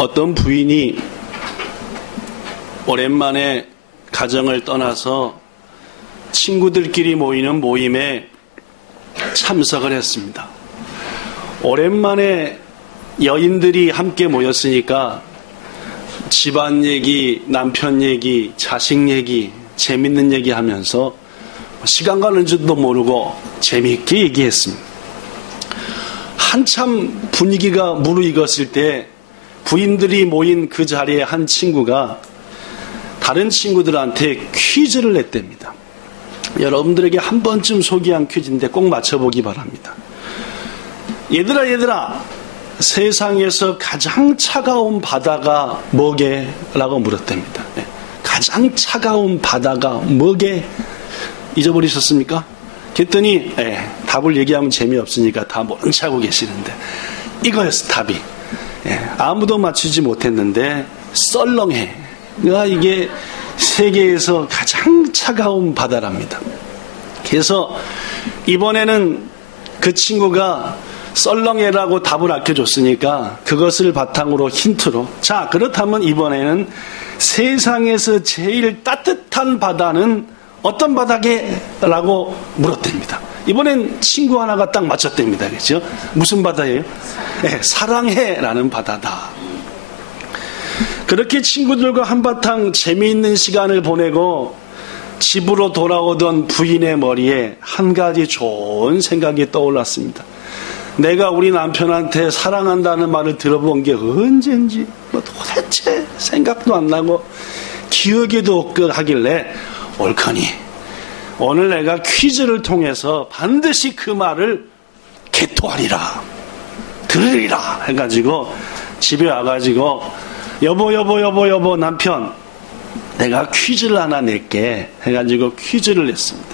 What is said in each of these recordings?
어떤 부인이 오랜만에 가정을 떠나서 친구들끼리 모이는 모임에 참석을 했습니다. 오랜만에 여인들이 함께 모였으니까 집안 얘기, 남편 얘기, 자식 얘기, 재밌는 얘기 하면서 시간 가는 줄도 모르고 재미있게 얘기했습니다. 한참 분위기가 무르익었을 때 부인들이 모인 그 자리에 한 친구가 다른 친구들한테 퀴즈를 냈답니다. 여러분들에게 한 번쯤 소개한 퀴즈인데 꼭 맞춰보기 바랍니다. 얘들아, 세상에서 가장 차가운 바다가 뭐게? 라고 물었답니다. 가장 차가운 바다가 뭐게? 잊어버리셨습니까? 그랬더니 답을 얘기하면 재미없으니까 다 모른 체 하고 계시는데 이거였어, 답이. 아무도 맞추지 못했는데 썰렁해가 이게 세계에서 가장 차가운 바다랍니다. 그래서 이번에는 그 친구가 썰렁해라고 답을 아껴줬으니까 그것을 바탕으로 힌트로, 자, 그렇다면 이번에는 세상에서 제일 따뜻한 바다는 어떤 바다게? 라고 물었답니다. 이번엔 친구 하나가 딱 맞췄답니다. 그렇죠? 무슨 바다예요? 사랑해라는 바다다. 그렇게 친구들과 한바탕 재미있는 시간을 보내고 집으로 돌아오던 부인의 머리에 한 가지 좋은 생각이 떠올랐습니다. 내가 우리 남편한테 사랑한다는 말을 들어본 게 언젠지 도대체 생각도 안 나고 기억에도 없고 하길래 옳거니 오늘 내가 퀴즈를 통해서 반드시 그 말을 개토하리라, 들으리라 해가지고 집에 와가지고 여보 남편, 내가 퀴즈를 하나 낼게 해가지고 퀴즈를 냈습니다.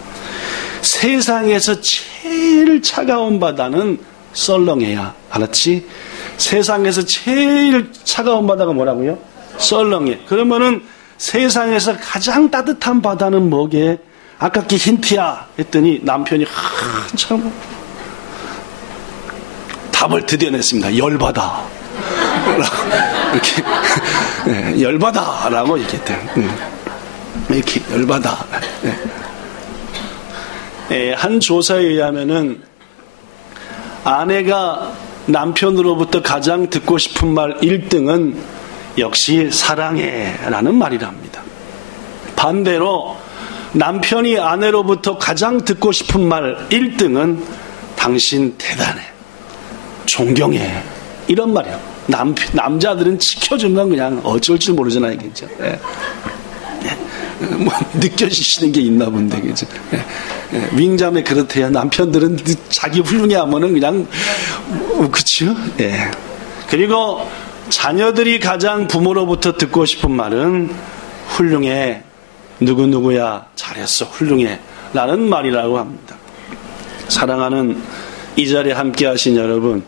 세상에서 제일 차가운 바다는 썰렁해야. 알았지? 세상에서 제일 차가운 바다가 뭐라고요? 썰렁해. 그러면은 세상에서 가장 따뜻한 바다는 뭐게? 아깝게 힌트야 했더니 남편이 참 답을 드디어 냈습니다. 열바다. 이렇게 열바다라고 얘기했대요. 이렇게 열바다. 한 조사에 의하면은 아내가 남편으로부터 가장 듣고 싶은 말 1등은 역시 사랑해라는 말이랍니다. 반대로 남편이 아내로부터 가장 듣고 싶은 말 1등은 당신 대단해, 존경해, 이런 말이에요. 남자들은 지켜주면 그냥 어쩔 줄 모르잖아요. 그죠? 뭐 느껴지시는 게 있나 본데, 그죠? 윙자매 그렇대요. 남편들은 자기 훌륭해 하면은 그냥, 그쵸? 그리고 자녀들이 가장 부모로부터 듣고 싶은 말은 훌륭해, 누구누구야, 잘했어, 훌륭해 라는 말이라고 합니다. 사랑하는 이 자리에 함께 하신 여러분,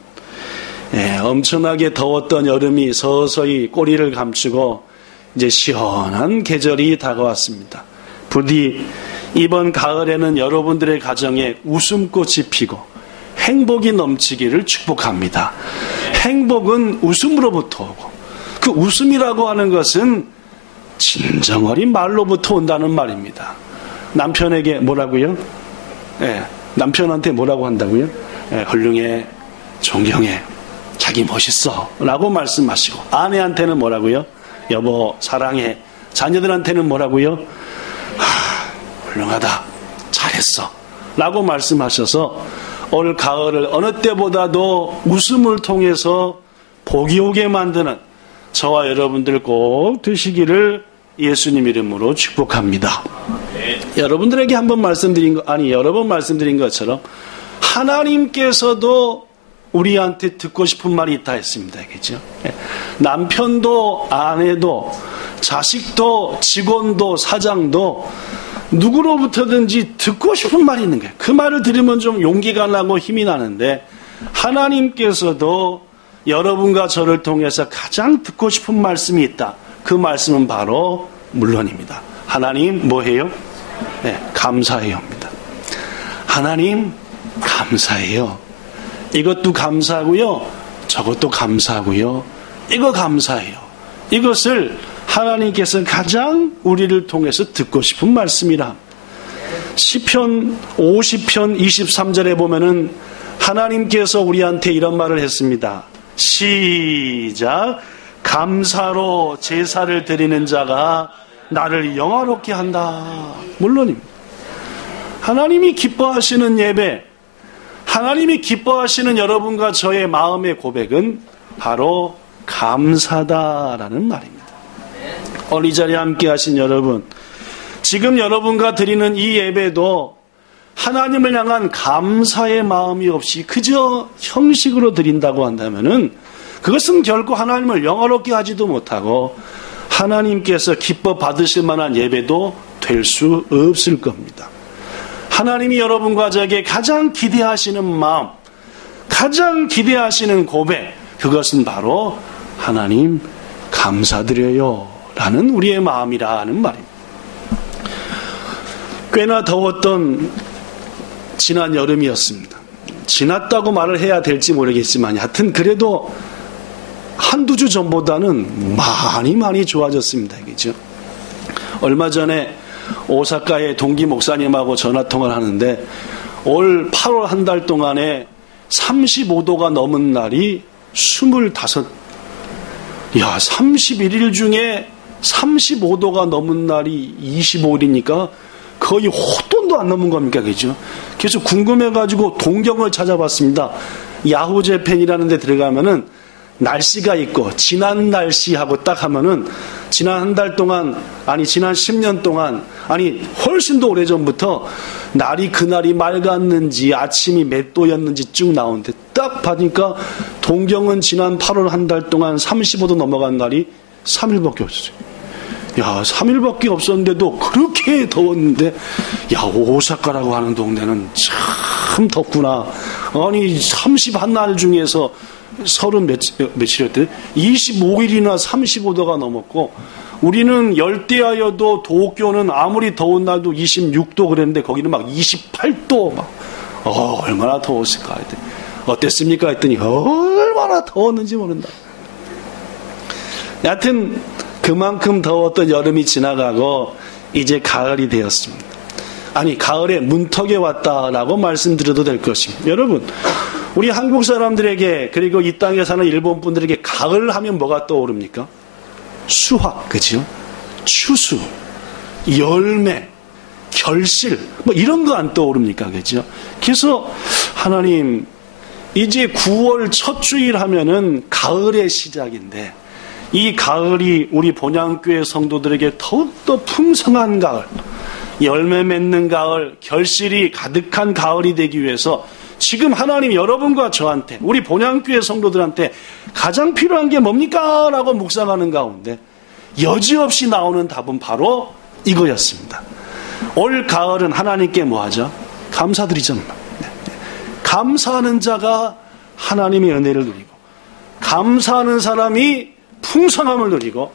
엄청나게 더웠던 여름이 서서히 꼬리를 감추고 이제 시원한 계절이 다가왔습니다. 부디 이번 가을에는 여러분들의 가정에 웃음꽃이 피고 행복이 넘치기를 축복합니다. 행복은 웃음으로부터 오고, 그 웃음이라고 하는 것은 진정어린 말로부터 온다는 말입니다. 남편에게 뭐라고요? 남편한테 뭐라고 한다고요? 훌륭해, 존경해, 자기 멋있어 라고 말씀하시고, 아내한테는 뭐라고요? 여보 사랑해. 자녀들한테는 뭐라고요? 훌륭하다, 잘했어 라고 말씀하셔서 올 가을을 어느 때보다도 웃음을 통해서 복이 오게 만드는 저와 여러분들 꼭 되시기를 예수님 이름으로 축복합니다. 여러분들에게 한번 여러 번 말씀드린 것처럼 하나님께서도 우리한테 듣고 싶은 말이 있다 했습니다. 그죠? 남편도 아내도 자식도 직원도 사장도 누구로부터든지 듣고 싶은 말이 있는 거예요. 그 말을 들으면 좀 용기가 나고 힘이 나는데, 하나님께서도 여러분과 저를 통해서 가장 듣고 싶은 말씀이 있다. 그 말씀은 바로 물론입니다. 하나님 뭐해요? 감사해요 합니다. 하나님 감사해요. 이것도 감사하고요, 저것도 감사하고요, 이거 감사해요. 이것을 하나님께서 가장 우리를 통해서 듣고 싶은 말씀이라. 시편 50편 23절에 보면은 하나님께서 우리한테 이런 말을 했습니다. 시작. 감사로 제사를 드리는 자가 나를 영화롭게 한다. 물론입니다. 하나님이 기뻐하시는 예배, 하나님이 기뻐하시는 여러분과 저의 마음의 고백은 바로 감사다라는 말입니다. 오늘 이 자리에 함께 하신 여러분, 지금 여러분과 드리는 이 예배도 하나님을 향한 감사의 마음이 없이 그저 형식으로 드린다고 한다면은 그것은 결코 하나님을 영화롭게 하지도 못하고 하나님께서 기뻐 받으실 만한 예배도 될 수 없을 겁니다. 하나님이 여러분과 저에게 가장 기대하시는 마음, 가장 기대하시는 고백, 그것은 바로 하나님 감사드려요 라는 우리의 마음이라는 말입니다. 꽤나 더웠던 지난 여름이었습니다. 지났다고 말을 해야 될지 모르겠지만 하여튼 그래도 한두 주 전보다는 많이 좋아졌습니다. 그죠? 얼마 전에 오사카의 동기 목사님하고 전화통화를 하는데 올 8월 한 달 동안에 35도가 넘은 날이 25, 31일 중에 35도가 넘은 날이 25일이니까 거의 호돈도 안 넘은 겁니까? 그죠? 그래서 궁금해가지고 동경을 찾아봤습니다. 야후 재팬이라는 데 들어가면은 날씨가 있고 지난 날씨하고 딱 하면은 지난 한 달 동안, 아니 지난 10년 동안, 아니 훨씬 더 오래전부터 날이 그날이 맑았는지 아침이 몇 도였는지 쭉 나오는데 딱 봐니까 동경은 지난 8월 한 달 동안 35도 넘어간 날이 3일밖에 없었어요. 야, 3일밖에 없었는데도 그렇게 더웠는데, 야, 오사카라고 하는 동네는 참 덥구나. 아니 31날 중에서 30며칠이었대? 25일이나 35도가 넘었고, 우리는 열대하여도 도쿄는 아무리 더운 날도 26도 그랬는데 거기는 막 28도 막 얼마나 더웠을까 했더니 어땠습니까 했더니 얼마나 더웠는지 모른다. 여하튼 그만큼 더웠던 여름이 지나가고 이제 가을이 되었습니다. 아니 가을에 문턱에 왔다라고 말씀드려도 될 것입니다. 여러분, 우리 한국 사람들에게 그리고 이 땅에 사는 일본 분들에게 가을 하면 뭐가 떠오릅니까? 수확, 그죠? 추수, 열매, 결실, 뭐 이런 거 안 떠오릅니까? 그죠? 그래서 하나님, 이제 9월 첫 주일 하면은 가을의 시작인데 이 가을이 우리 본향교회 성도들에게 더욱더 풍성한 가을, 열매 맺는 가을, 결실이 가득한 가을이 되기 위해서 지금 하나님 여러분과 저한테, 우리 본향교회 성도들한테 가장 필요한 게 뭡니까? 라고 묵상하는 가운데 여지없이 나오는 답은 바로 이거였습니다. 올 가을은 하나님께 뭐하죠? 감사드리죠. 감사하는 자가 하나님의 은혜를 누리고, 감사하는 사람이 풍성함을 누리고,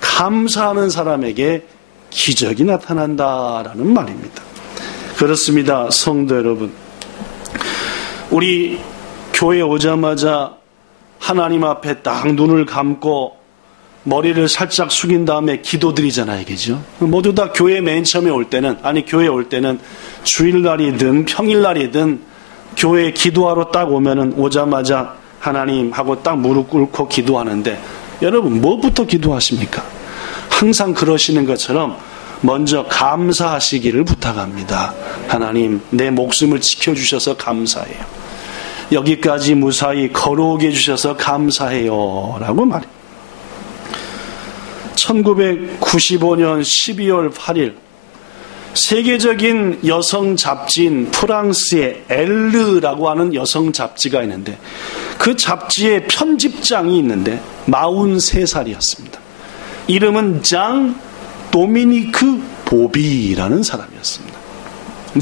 감사하는 사람에게 기적이 나타난다라는 말입니다. 그렇습니다. 성도 여러분, 우리 교회 오자마자 하나님 앞에 딱 눈을 감고 머리를 살짝 숙인 다음에 기도드리잖아요. 그죠? 모두 다 교회 맨 처음에 올 때는, 아니 교회에 올 때는 주일날이든 평일날이든 교회에 기도하러 딱 오면은 오자마자 하나님 하고 딱 무릎 꿇고 기도하는데, 여러분 뭐부터 기도하십니까? 항상 그러시는 것처럼 먼저 감사하시기를 부탁합니다. 하나님, 내 목숨을 지켜주셔서 감사해요. 여기까지 무사히 걸어오게 해주셔서 감사해요 라고 말해요. 1995년 12월 8일 세계적인 여성 잡지인 프랑스의 엘르라고 하는 여성 잡지가 있는데, 그 잡지의 편집장이 있는데 43살이었습니다. 이름은 장 도미니크 보비라는 사람이었습니다.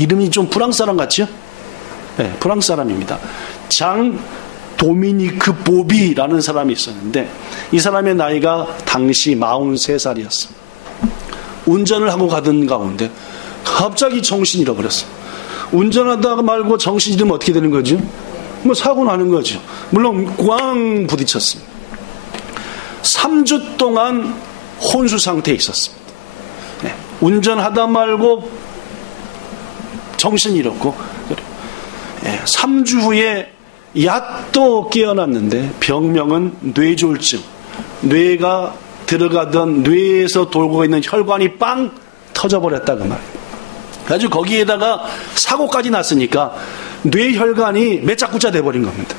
이름이 좀 프랑스 사람 같죠? 네, 프랑스 사람입니다. 장 도미니크 보비라는 사람이 있었는데 이 사람의 나이가 당시 43살이었습니다. 운전을 하고 가던 가운데 갑자기 정신이 잃어버렸어요. 운전하다가 말고 정신이 잃으면 어떻게 되는 거죠? 뭐 사고 나는 거죠. 물론 꽝 부딪혔습니다. 3주 동안 혼수 상태에 있었습니다. 네. 운전하다 말고 정신 잃었고, 3주 후에 야또 깨어났는데 병명은 뇌졸중, 뇌가 들어가던 뇌에서 돌고 있는 혈관이 빵 터져버렸다 그 말이에요. 아주 거기에다가 사고까지 났으니까 뇌혈관이 매짝구짜 돼버린 겁니다.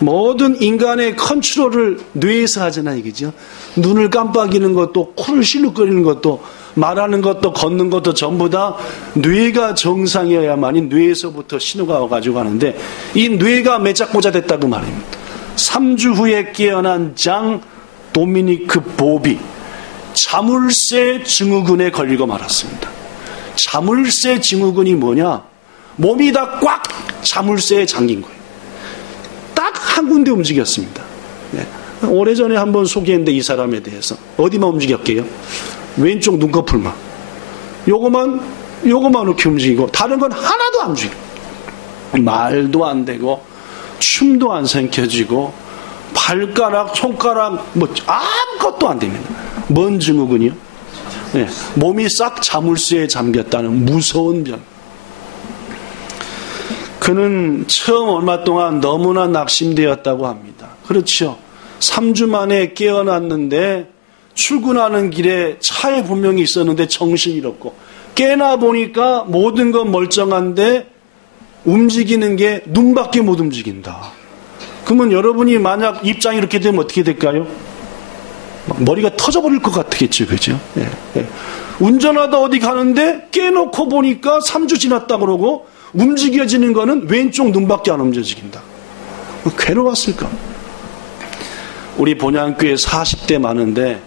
모든 인간의 컨트롤을 뇌에서 하잖아요, 그죠? 눈을 깜빡이는 것도, 코를 실룩거리는 것도, 말하는 것도, 걷는 것도 전부 다 뇌가 정상이어야만이 뇌에서부터 신호가 와가지고 하는데, 이 뇌가 매짝구짜 됐다고 말입니다. 3주 후에 깨어난 장 도미니크 보비, 자물쇠 증후군에 걸리고 말았습니다. 자물쇠 증후군이 뭐냐? 몸이 다 꽉 자물쇠에 잠긴 거예요. 딱 한 군데 움직였습니다. 네. 오래전에 한번 소개했는데 이 사람에 대해서 어디만 움직였게요? 왼쪽 눈꺼풀만. 요거만 이렇게 움직이고 다른 건 하나도 안 움직여요. 말도 안 되고 춤도 안 생겨지고 발가락, 손가락 뭐 아무것도 안 됩니다. 뭔 증후군이요? 네. 몸이 싹 자물쇠에 잠겼다는 무서운 병. 그는 처음 얼마 동안 너무나 낙심되었다고 합니다. 그렇죠. 3주 만에 깨어났는데 출근하는 길에 차에 분명히 있었는데 정신이 잃었고 깨나 보니까 모든 건 멀쩡한데 움직이는 게 눈밖에 못 움직인다. 그러면 여러분이 만약 입장이 이렇게 되면 어떻게 될까요? 머리가 터져버릴 것 같겠죠. 그죠? 예, 예. 운전하다 어디 가는데 깨놓고 보니까 3주 지났다 그러고 움직여지는 거는 왼쪽 눈밖에 안 움직인다. 괴로웠을까? 우리 본향교회 40대 많은데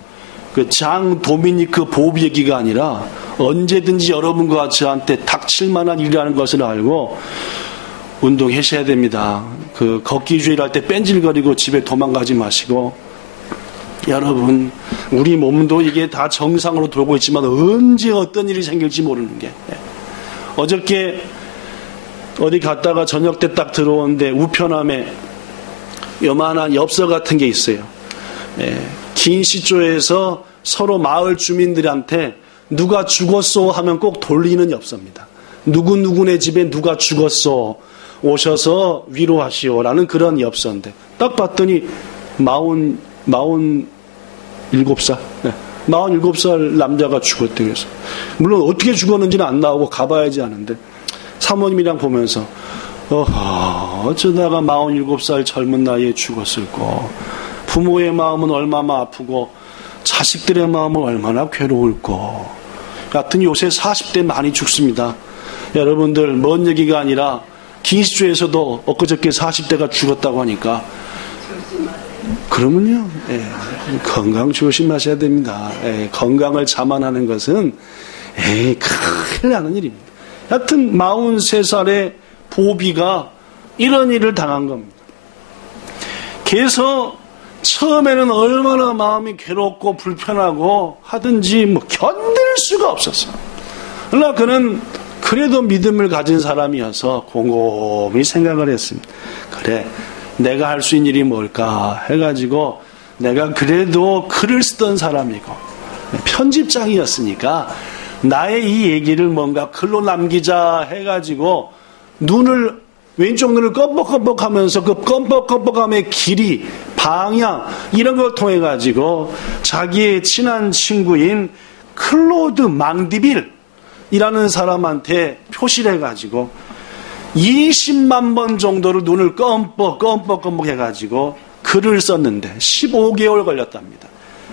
그 장 도미니크 보비 얘기가 아니라 언제든지 여러분과 저한테 닥칠 만한 일이라는 것을 알고 운동하셔야 됩니다. 그 걷기주의를 할 때 뺀질거리고 집에 도망가지 마시고, 여러분 우리 몸도 이게 다 정상으로 돌고 있지만 언제 어떤 일이 생길지 모르는 게, 어저께 어디 갔다가 저녁 때 딱 들어오는데 우편함에 요만한 엽서 같은 게 있어요. 긴시조에서 서로 마을 주민들한테 누가 죽었소 하면 꼭 돌리는 엽서입니다. 누구누구네 집에 누가 죽었소 오셔서 위로하시오라는 그런 엽서인데 딱 봤더니 47살 47살 남자가 죽었대요. 그래서 물론 어떻게 죽었는지는 안 나오고 가봐야지 아는데 사모님이랑 보면서 어쩌다가 47살 젊은 나이에 죽었을까. 부모의 마음은 얼마나 아프고 자식들의 마음은 얼마나 괴로울까. 하여튼 요새 40대 많이 죽습니다. 여러분들 먼 얘기가 아니라 긴시주에서도 엊그저께 40대가 죽었다고 하니까 그러면요, 건강 조심하셔야 됩니다. 건강을 자만하는 것은 큰일 나는 일입니다. 하여튼 43살의 보비가 이런 일을 당한 겁니다. 그래서 처음에는 얼마나 마음이 괴롭고 불편하고 하든지 뭐 견딜 수가 없었어요. 그러나 그는 그래도 믿음을 가진 사람이어서 곰곰이 생각을 했습니다. 그래, 내가 할 수 있는 일이 뭘까 해가지고 내가 그래도 글을 쓰던 사람이고 편집장이었으니까 나의 이 얘기를 뭔가 글로 남기자 해가지고 왼쪽 눈을 껌뻑껌뻑하면서 그 껌뻑껌뻑함의 길이, 방향 이런 걸 통해 가지고 자기의 친한 친구인 클로드 망디빌이라는 사람한테 표시를 해가지고 20만 번 정도를 눈을 껌뻑 해가지고 글을 썼는데 15개월 걸렸답니다.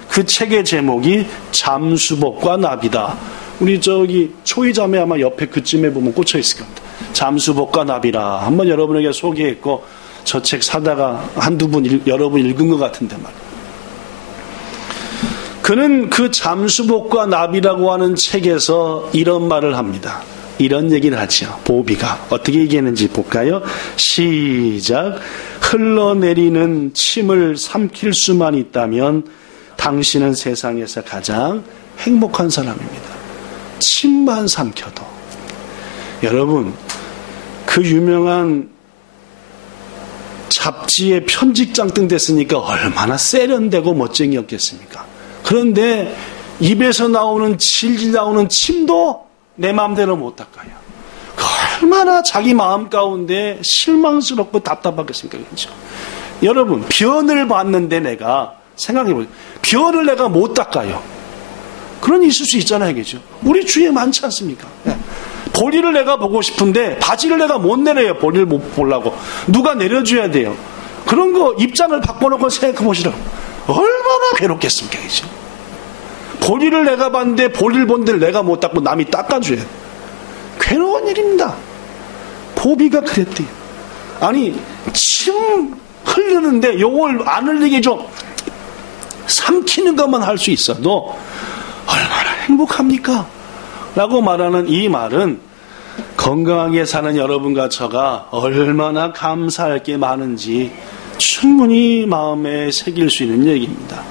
그 책의 제목이 잠수복과 나비다. 우리 저기 초이자매 아마 옆에 그쯤에 보면 꽂혀 있을 겁니다. 잠수복과 나비라 한번 여러분에게 소개했고 저 책 사다가 한두 분 여러분 읽은 것 같은데 말이에요. 그는 그 잠수복과 나비라고 하는 책에서 이런 말을 합니다. 이런 얘기를 하죠. 보비가 어떻게 얘기했는지 볼까요? 시작. 흘러내리는 침을 삼킬 수만 있다면 당신은 세상에서 가장 행복한 사람입니다. 침만 삼켜도. 여러분, 그 유명한 잡지에 편집장 등 됐으니까 얼마나 세련되고 멋쟁이였겠습니까? 그런데 입에서 나오는 질질 나오는 침도 내 마음대로 못 닦아요. 얼마나 자기 마음 가운데 실망스럽고 답답하겠습니까? 그렇죠? 여러분, 변을 봤는데 내가 생각해보세요. 변을 내가 못 닦아요. 그런 일 있을 수 있잖아요. 그죠? 우리 주위에 많지 않습니까? 네. 볼일을 내가 보고 싶은데 바지를 내가 못 내려요. 볼일 못 보려고. 누가 내려줘야 돼요. 그런 거 입장을 바꿔놓고 생각해 보시라고. 얼마나 괴롭겠습니까? 그죠? 볼일을 내가 봤는데 볼일 본 데를 내가 못 닦고 남이 닦아줘야 돼요. 괴로운 일입니다. 보비가 그랬대요. 아니, 침 흘리는데 요걸 안 흘리게 좀 삼키는 것만 할 수 있어도 얼마나 행복합니까? 라고 말하는 이 말은 건강하게 사는 여러분과 저가 얼마나 감사할 게 많은지 충분히 마음에 새길 수 있는 얘기입니다.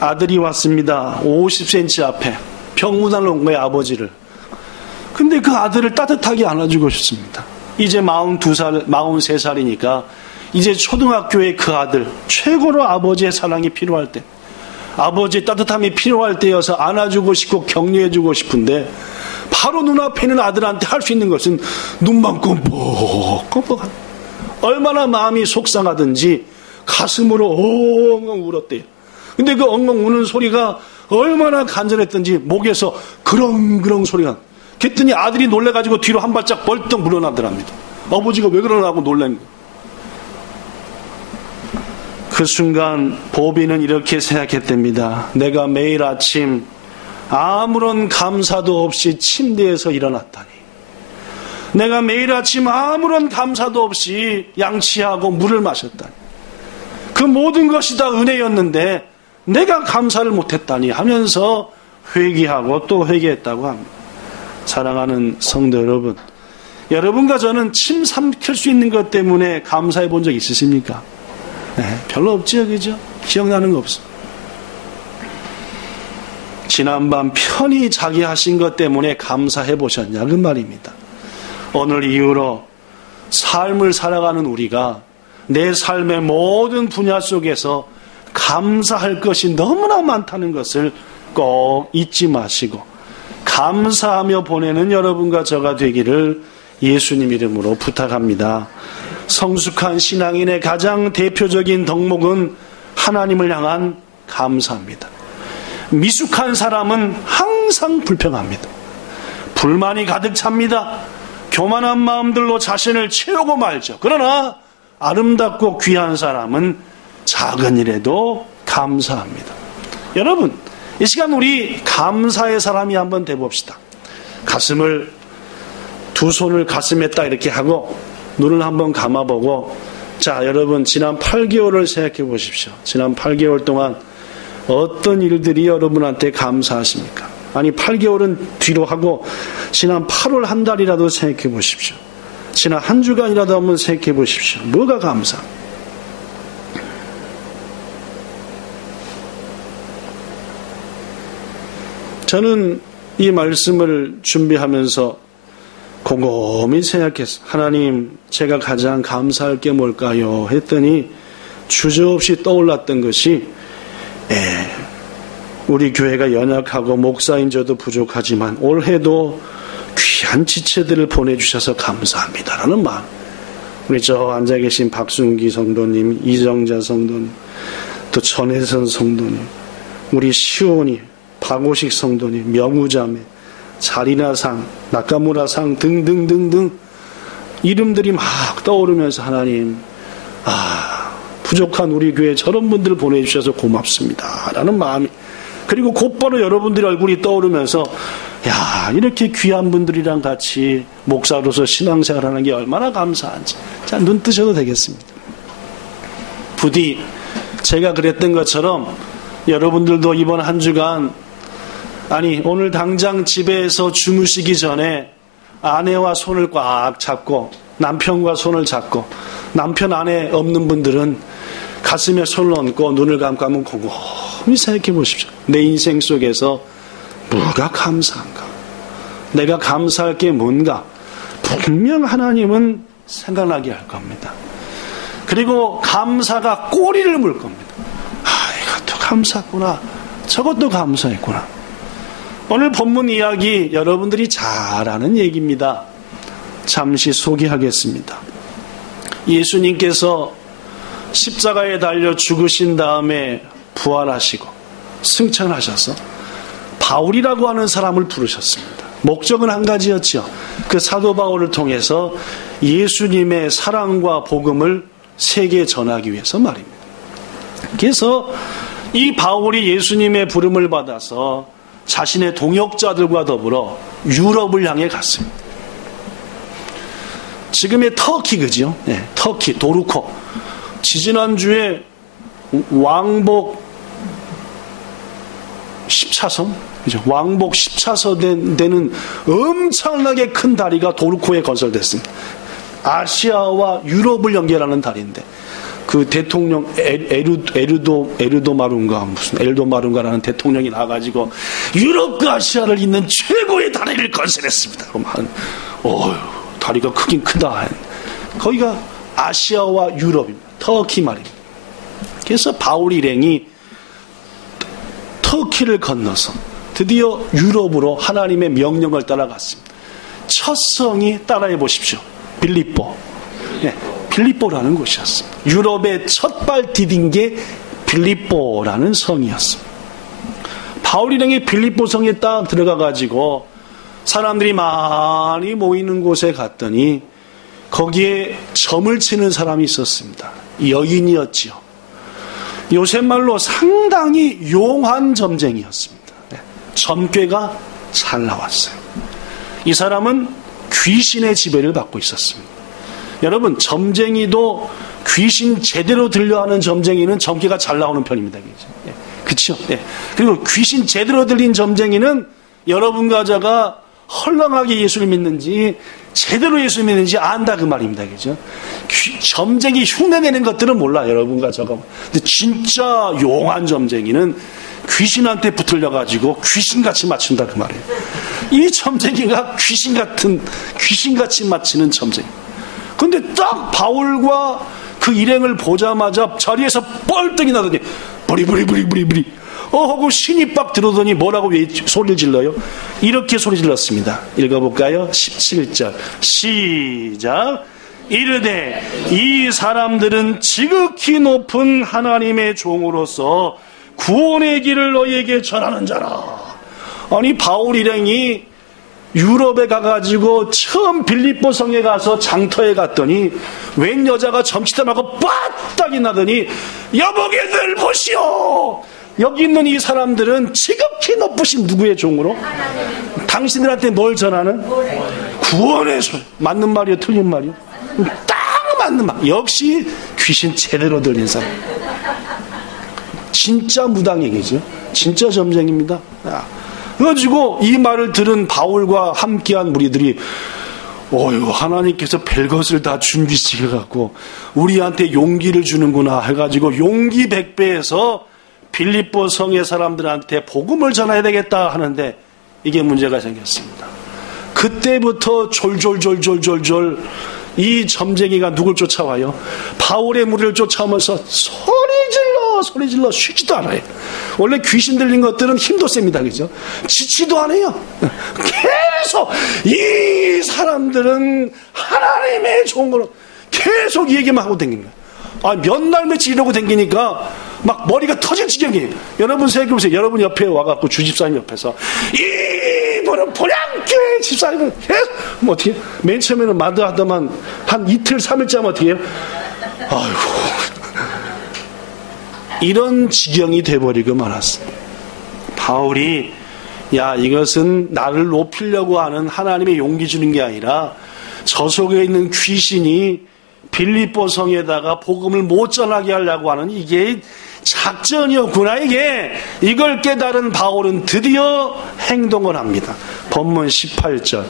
아들이 왔습니다. 50cm 앞에 병문안을 온 거예요. 아버지를. 근데 그 아들을 따뜻하게 안아주고 싶습니다. 이제 42살, 43살이니까 이제 초등학교의 그 아들, 최고로 아버지의 사랑이 필요할 때, 아버지의 따뜻함이 필요할 때여서 안아주고 싶고 격려해주고 싶은데 바로 눈앞에 있는 아들한테 할 수 있는 것은 눈만 껌뻑껌뻑한, 얼마나 마음이 속상하든지 가슴으로 엉엉 울었대요. 근데 그 엉엉 우는 소리가 얼마나 간절했든지 목에서 그렁그렁 소리가, 그랬더니 아들이 놀래가지고 뒤로 한 발짝 벌떡 물러나더랍니다. 아버지가 왜 그러나고 놀란 거예요. 그 순간 보비는 이렇게 생각했답니다. 내가 매일 아침 아무런 감사도 없이 침대에서 일어났다니, 내가 매일 아침 아무런 감사도 없이 양치하고 물을 마셨다니, 그 모든 것이 다 은혜였는데 내가 감사를 못했다니 하면서 회개하고 또 회개했다고 합니다. 사랑하는 성도 여러분, 여러분과 저는 침 삼킬 수 있는 것 때문에 감사해 본 적 있으십니까? 네, 별로 없죠, 그죠? 기억나는 거 없어. 지난밤 편히 자기 하신 것 때문에 감사해 보셨냐, 그 말입니다. 오늘 이후로 삶을 살아가는 우리가 내 삶의 모든 분야 속에서 감사할 것이 너무나 많다는 것을 꼭 잊지 마시고 감사하며 보내는 여러분과 저가 되기를 예수님 이름으로 부탁합니다. 성숙한 신앙인의 가장 대표적인 덕목은 하나님을 향한 감사입니다. 미숙한 사람은 항상 불평합니다. 불만이 가득 찹니다. 교만한 마음들로 자신을 채우고 말죠. 그러나 아름답고 귀한 사람은 작은 일에도 감사합니다. 여러분, 이 시간 우리 감사의 사람이 한번 돼봅시다. 가슴을, 두 손을 가슴에 딱 이렇게 하고 눈을 한번 감아보고, 자, 여러분 지난 8개월을 생각해 보십시오. 지난 8개월 동안 어떤 일들이 여러분한테 감사하십니까? 아니, 8개월은 뒤로 하고 지난 8월 한 달이라도 생각해 보십시오. 지난 한 주간이라도 한번 생각해 보십시오. 뭐가 감사? 저는 이 말씀을 준비하면서 곰곰이 생각했어요. 하나님, 제가 가장 감사할 게 뭘까요? 했더니 주저없이 떠올랐던 것이, 우리 교회가 연약하고 목사인 저도 부족하지만 올해도 귀한 지체들을 보내주셔서 감사합니다라는 마음. 우리 저 앉아 계신 박순기 성도님, 이정자 성도님, 또 전혜선 성도님, 우리 시온이, 박오식 성도님, 명우자매, 자리나상, 나카무라상 등등등등 이름들이 막 떠오르면서 하나님, 부족한 우리 교회 저런 분들을 보내주셔서 고맙습니다 라는 마음이, 그리고 곧바로 여러분들의 얼굴이 떠오르면서, 야, 이렇게 귀한 분들이랑 같이 목사로서 신앙생활하는 게 얼마나 감사한지. 자, 눈 뜨셔도 되겠습니다. 부디 제가 그랬던 것처럼 여러분들도 이번 한 주간, 아니 오늘 당장 집에서 주무시기 전에 아내와 손을 꽉 잡고, 남편과 손을 잡고, 남편 아내 없는 분들은 가슴에 손을 얹고 눈을 감고 한번 곰곰이 생각해 보십시오. 내 인생 속에서 뭐가 감사한가? 내가 감사할 게 뭔가? 분명 하나님은 생각나게 할 겁니다. 그리고 감사가 꼬리를 물 겁니다. 이것도 감사구나. 저것도 감사했구나. 오늘 본문 이야기 여러분들이 잘 아는 얘기입니다. 잠시 소개하겠습니다. 예수님께서 십자가에 달려 죽으신 다음에 부활하시고 승천하셔서 바울이라고 하는 사람을 부르셨습니다. 목적은 한 가지였죠. 그 사도 바울을 통해서 예수님의 사랑과 복음을 세계에 전하기 위해서 말입니다. 그래서 이 바울이 예수님의 부름을 받아서 자신의 동역자들과 더불어 유럽을 향해 갔습니다. 지금의 터키, 그죠? 네, 터키, 도르코. 지지난주에 왕복 10차선? 그죠? 왕복 10차선 되는 엄청나게 큰 다리가 도르코에 건설됐습니다. 아시아와 유럽을 연결하는 다리인데, 그 대통령 엘도마룬가라는 대통령이 나가지고 유럽과 아시아를 잇는 최고의 다리를 건설했습니다. 그럼 다리가 크긴 크다. 거기가 아시아와 유럽입니다. 터키 말입니다. 그래서 바울 일행이 터키를 건너서 드디어 유럽으로 하나님의 명령을 따라갔습니다. 첫 성이 따라해 보십시오. 빌립보. 네, 빌립보라는 곳이었습니다. 유럽의 첫 발 디딘 게 빌립보라는 성이었습니다. 바울 일행이 빌립보 성에 딱 들어가가지고 사람들이 많이 모이는 곳에 갔더니 거기에 점을 치는 사람이 있었습니다. 여인이었지요. 요새 말로 상당히 용한 점쟁이였습니다. 점괘가 잘 나왔어요. 이 사람은 귀신의 지배를 받고 있었습니다. 여러분, 점쟁이도 귀신 제대로 들려하는 점쟁이는 점괘가 잘 나오는 편입니다. 그렇죠? 그리고 귀신 제대로 들린 점쟁이는 여러분과 저가 헐렁하게 예수를 믿는지 제대로 예수 믿는지 안다 그 말입니다. 그죠? 점쟁이 흉내내는 것들은 몰라 여러분과 저가. 근데 진짜 용한 점쟁이는 귀신한테 붙들려가지고 귀신같이 맞춘다 그 말이에요. 이 점쟁이가 귀신같이 맞히는 점쟁이. 근데 딱 바울과 그 일행을 보자마자 자리에서 뻘떡이 나더니 부리부리 하고 신이 빡 들어오더니 뭐라고 소리를 질러요? 이렇게 소리 질렀습니다. 읽어볼까요? 17절 시작. 이르되 이 사람들은 지극히 높은 하나님의 종으로서 구원의 길을 너희에게 전하는 자라. 아니 바울 일행이 유럽에 가가지고 처음 빌립보 성에 가서 장터에 갔더니 웬 여자가 점치다 말고 빠딱이 나더니 여보게들 보시오. 여기 있는 이 사람들은 지극히 높으신 누구의 종으로? 당신들한테 뭘 전하는? 구원의 소리. 맞는 말이요 틀린 말이요? 딱 맞는 말. 역시 귀신 제대로 들린 사람. 진짜 무당에게죠. 진짜 점쟁입니다. 그래가지고 이 말을 들은 바울과 함께한 무리들이 하나님께서 별것을 다 준비시켜갖고 우리한테 용기를 주는구나 해가지고 용기 100배에서 빌립보 성의 사람들한테 복음을 전해야 되겠다 하는데 이게 문제가 생겼습니다. 그때부터 졸졸 이 점쟁이가 누굴 쫓아와요? 바울의 무리를 쫓아오면서 소리 질러 쉬지도 않아요. 원래 귀신 들린 것들은 힘도 셉니다. 그죠? 지치도 안 해요. 계속 이 사람들은 하나님의 종으로 계속 얘기만 하고 다닙니다. 몇 날 며칠 이러고 다니니까 막 머리가 터질 지경이에요. 여러분 생각해보세요. 여러분 옆에 와갖고 주집사님 옆에서 이분은 보량교회 집사님은 계속 어떻게 해요? 맨 처음에는 마드하다만 한 이틀 3일째 하면 어떻게 해요? 이런 지경이 돼버리고 말았습니다. 바울이 이것은 나를 높이려고 하는 하나님의 용기 주는 게 아니라 저 속에 있는 귀신이 빌립보 성에다가 복음을 못 전하게 하려고 하는 이게 작전이었구나. 이걸 깨달은 바울은 드디어 행동을 합니다. 본문 18절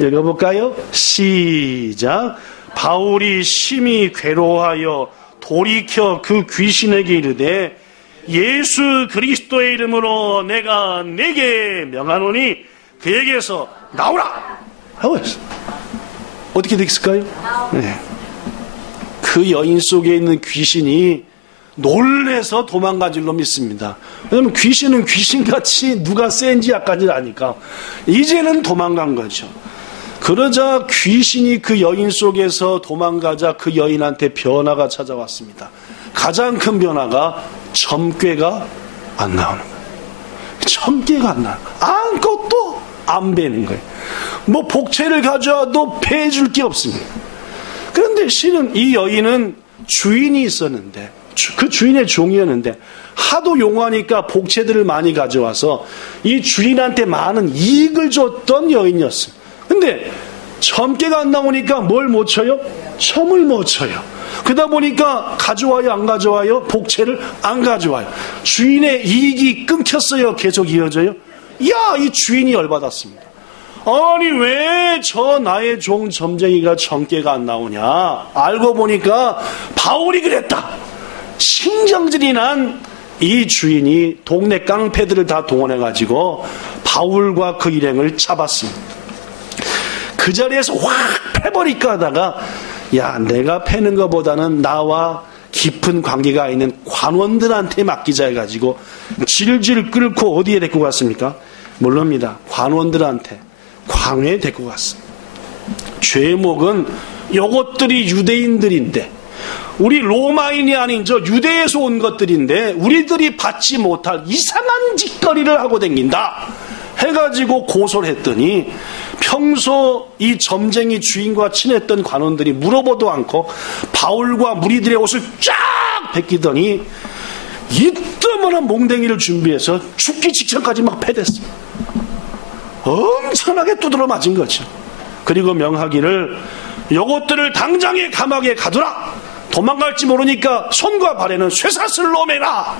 읽어볼까요? 시작. 바울이 심히 괴로워하여 돌이켜 그 귀신에게 이르되 예수 그리스도의 이름으로 내가 네게 명하노니 그에게서 나오라 하고 했어요. 어떻게 됐을까요? 네. 그 그 여인 속에 있는 귀신이 놀래서 도망간 줄로 믿습니다. 왜냐하면 귀신은 귀신같이 누가 센지 약간지 아니까 이제는 도망간 거죠. 그러자 귀신이 그 여인 속에서 도망가자 그 여인한테 변화가 찾아왔습니다. 가장 큰 변화가 점괘가 안 나오는 거예요. 점괘가 안 나요. 아무것도 안 베는 거예요. 뭐 복채를 가져와도 베줄 게 없습니다. 그런데 실은 이 여인은 주인이 있었는데, 그 주인의 종이었는데 하도 용하니까 복채들을 많이 가져와서 이 주인한테 많은 이익을 줬던 여인이었습니다. 근데 점괘가 안 나오니까 뭘 못 쳐요? 점을 못 쳐요. 그러다 보니까 가져와요, 안 가져와요? 복채를 안 가져와요. 주인의 이익이 끊겼어요, 계속 이어져요? 이 주인이 열받았습니다. 아니 왜 저 나의 종 점쟁이가 점괘가 안 나오냐? 알고 보니까 바울이 그랬다. 신경질이 난 이 주인이 동네 깡패들을 다 동원해가지고 바울과 그 일행을 잡았습니다. 그 자리에서 확 패버릴까 하다가 내가 패는 것보다는 나와 깊은 관계가 있는 관원들한테 맡기자 해가지고 질질 끌고 어디에 데리고 갔습니까? 모릅니다. 관원들한테 광야에 데리고 갔습니다. 죄목은 요것들이 유대인들인데 우리 로마인이 아닌 저 유대에서 온 것들인데 우리들이 받지 못할 이상한 짓거리를 하고 다닌다 해가지고 고소를 했더니 평소 이 점쟁이 주인과 친했던 관원들이 물어보도 않고 바울과 무리들의 옷을 쫙 벗기더니 이따만한 몽댕이를 준비해서 죽기 직전까지 막 패댔습니다. 엄청나게 두드러 맞은 거죠. 그리고 명하기를 요것들을 당장에 감옥에 가두라. 도망갈지 모르니까 손과 발에는 쇠사슬 놓매라.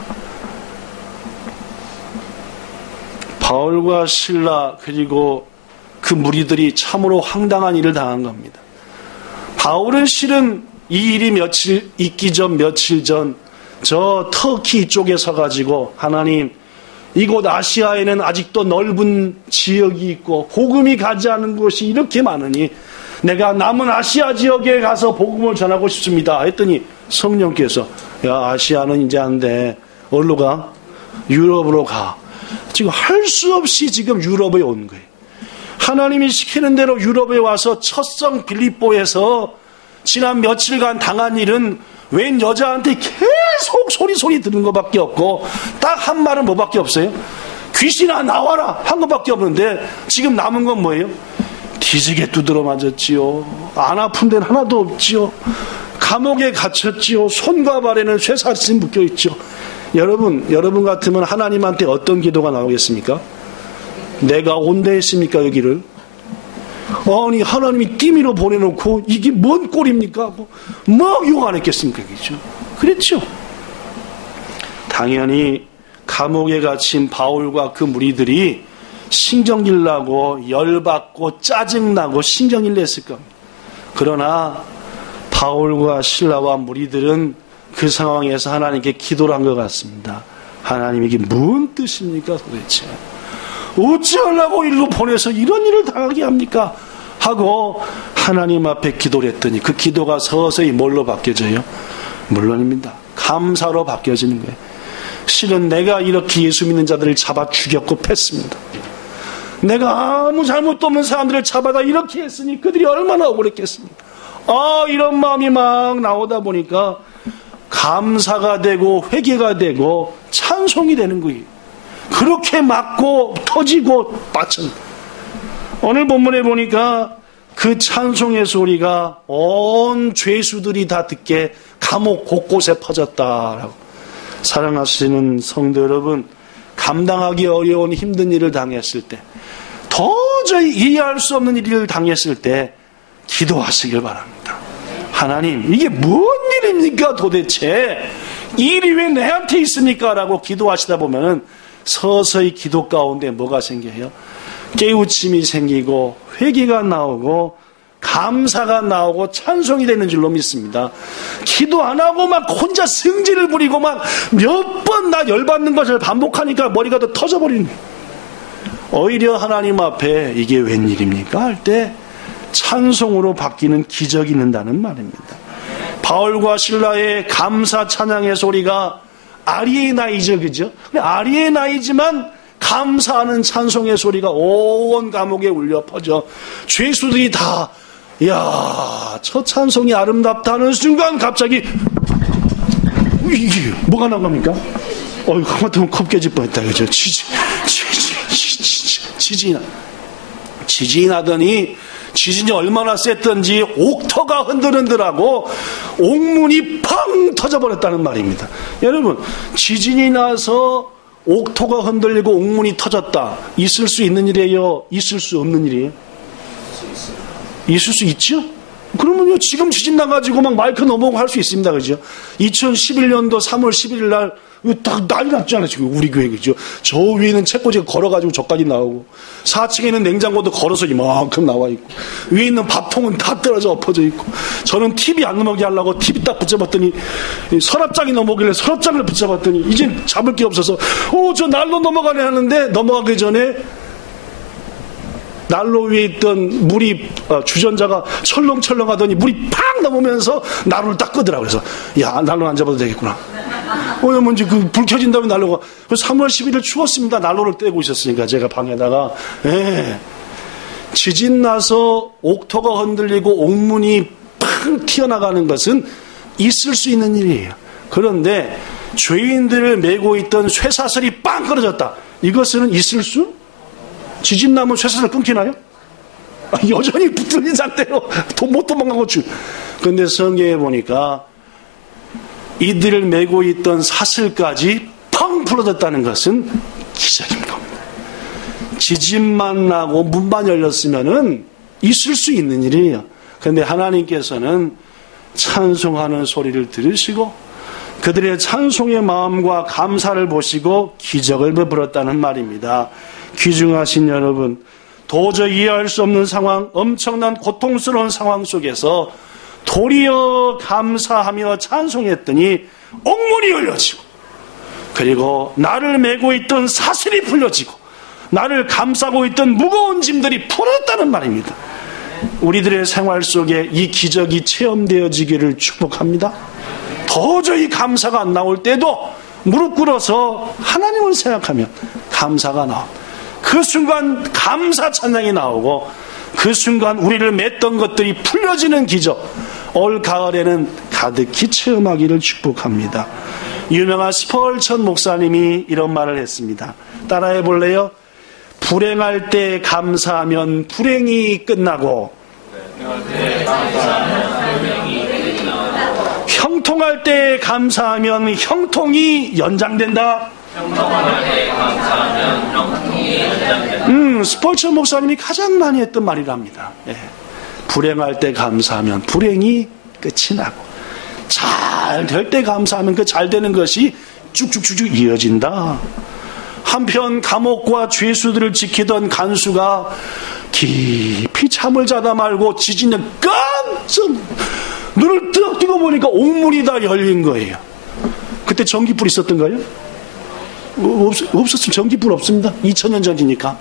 바울과 실라 그리고 그 무리들이 참으로 황당한 일을 당한 겁니다. 바울은 실은 이 일이 며칠 전 저 터키 쪽에 서가지고 하나님 이곳 아시아에는 아직도 넓은 지역이 있고 복음이 가지 않은 곳이 이렇게 많으니 내가 남은 아시아 지역에 가서 복음을 전하고 싶습니다 했더니 성령께서 아시아는 이제 안 돼. 어디로 가? 유럽으로 가. 지금 할 수 없이 지금 유럽에 온 거예요. 하나님이 시키는 대로 유럽에 와서 첫성 빌립보에서 지난 며칠간 당한 일은 웬 여자한테 계속 소리 들은 것밖에 없고 딱 한 말은 뭐밖에 없어요? 귀신아 나와라 한 것밖에 없는데 지금 남은 건 뭐예요? 뒤지게 두드러 맞았지요. 안 아픈 데는 하나도 없지요. 감옥에 갇혔지요. 손과 발에는 쇠사슬이 묶여있죠. 여러분 같으면 하나님한테 어떤 기도가 나오겠습니까? 내가 온다 했습니까 여기를? 아니 하나님이 띠미로 보내놓고 이게 뭔 꼴입니까? 막 욕 안 했겠습니까? 그랬죠. 당연히 감옥에 갇힌 바울과 그 무리들이 신경질 나고 열받고 짜증나고 신경질 냈을 겁니다. 그러나 바울과 실라와 무리들은 그 상황에서 하나님께 기도를 한 것 같습니다. 하나님 이게 뭔 뜻입니까 도대체? 어찌하려고 일로 보내서 이런 일을 당하게 합니까? 하고 하나님 앞에 기도를 했더니 그 기도가 서서히 뭘로 바뀌어져요? 물론입니다. 감사로 바뀌어지는 거예요. 실은 내가 이렇게 예수 믿는 자들을 잡아 죽였고 팼습니다. 내가 아무 잘못도 없는 사람들을 잡아다 이렇게 했으니 그들이 얼마나 억울했겠습니까? 이런 마음이 막 나오다 보니까 감사가 되고 회개가 되고 찬송이 되는 거예요. 그렇게 맞고 터지고 빠진. 오늘 본문에 보니까 그 찬송의 소리가 온 죄수들이 다 듣게 감옥 곳곳에 퍼졌다라고. 사랑하시는 성도 여러분, 감당하기 어려운 힘든 일을 당했을 때, 도저히 이해할 수 없는 일을 당했을 때 기도하시길 바랍니다. 하나님 이게 뭔 일입니까 도대체? 이 일이 왜 내한테 있습니까? 라고 기도하시다 보면은 서서히 기도 가운데 뭐가 생겨요? 깨우침이 생기고 회개가 나오고 감사가 나오고 찬송이 되는 줄로 믿습니다. 기도 안 하고 막 혼자 승질을 부리고 막 몇 번 나 열받는 것을 반복하니까 머리가 더 터져버리는 거예요. 오히려 하나님 앞에 이게 웬일입니까? 할 때 찬송으로 바뀌는 기적이 있는다는 말입니다. 바울과 실라의 감사 찬양의 소리가 아리에나이죠, 그죠? 아리에나이지만 감사하는 찬송의 소리가 온 감옥에 울려 퍼져 죄수들이 다, 이야, 저 찬송이 아름답다 하는 순간 갑자기 이게 뭐가 나갑니까? 그것도 컵 깨질 뻔했다, 그죠? 지진이 나더니 지진이 얼마나 셌던지 옥터가 흔들흔들하고 옥문이 팡 터져버렸다는 말입니다. 여러분, 지진이 나서 옥토가 흔들리고 옥문이 터졌다. 있을 수 있는 일이에요? 있을 수 없는 일이에요? 있을 수 있죠? 그러면요, 지금 지진 나가지고 막 마이크 넘어오고 할 수 있습니다. 그죠? 2011년도 3월 11일 날, 딱 난리 났잖아요, 지금 우리 교회, 그죠? 저 위에는 책꽂이가 걸어가지고 저까지 나오고, 4층에는 냉장고도 걸어서 이만큼 나와 있고, 위에 있는 밥통은 다 떨어져 엎어져 있고, 저는 TV 안 넘어게 하려고 TV 딱 붙여봤더니, 서랍장이 넘어오길래 서랍장을 붙여봤더니, 이제 잡을 게 없어서, 저 난로 넘어가네 하는데, 넘어가기 전에, 난로 위에 있던 물이 주전자가 철렁철렁 하더니 물이 팍 넘으면서 난로를 딱 끄더라고요. 그래서 야, 난로 안 잡아도 되겠구나. 뭔지 그 불 켜진 다음에 난로가 3월 11일 추웠습니다. 난로를 떼고 있었으니까 제가 방에다가 지진 나서 옥토가 흔들리고 옥문이 팍 튀어나가는 것은 있을 수 있는 일이에요. 그런데 죄인들을 메고 있던 쇠사슬이 빵 끊어졌다. 이것은 있을 수? 지진 나면 쇠사슬 끊기나요? 여전히 붙들린 상태로 못 도망가고 그런데 성경에 보니까 이들을 메고 있던 사슬까지 펑 풀어졌다는 것은 기적인 겁니다. 지진만 나고 문만 열렸으면은 있을 수 있는 일이에요. 그런데 하나님께서는 찬송하는 소리를 들으시고 그들의 찬송의 마음과 감사를 보시고 기적을 베풀었다는 말입니다. 귀중하신 여러분, 도저히 이해할 수 없는 상황, 엄청난 고통스러운 상황 속에서 도리어 감사하며 찬송했더니 옥문이 열려지고, 그리고 나를 메고 있던 사슬이 풀려지고, 나를 감싸고 있던 무거운 짐들이 풀어졌다는 말입니다. 우리들의 생활 속에 이 기적이 체험되어지기를 축복합니다. 도저히 감사가 안 나올 때도 무릎 꿇어서 하나님을 생각하며 감사가 나옵니다. 그 순간 감사 찬양이 나오고 그 순간 우리를 맸던 것들이 풀려지는 기적, 올 가을에는 가득히 체험하기를 축복합니다. 유명한 스펄천 목사님이 이런 말을 했습니다. 따라해 볼래요? 불행할 때 감사하면 불행이 끝나고, 형통할 때 감사하면 형통이 연장된다. 스펄천 목사님이 가장 많이 했던 말이랍니다. 불행할 때 감사하면 불행이 끝이 나고, 잘 될 때 감사하면 그 잘 되는 것이 쭉쭉쭉쭉 이어진다. 한편 감옥과 죄수들을 지키던 간수가 깊이 잠을 자다 말고 지진에 깜짝 눈을 뜨고 뜨고 보니까 옥문이 다 열린 거예요. 그때 전기불 있었던가요? 없었으면 전기불 없습니다. 2000년 전이니까.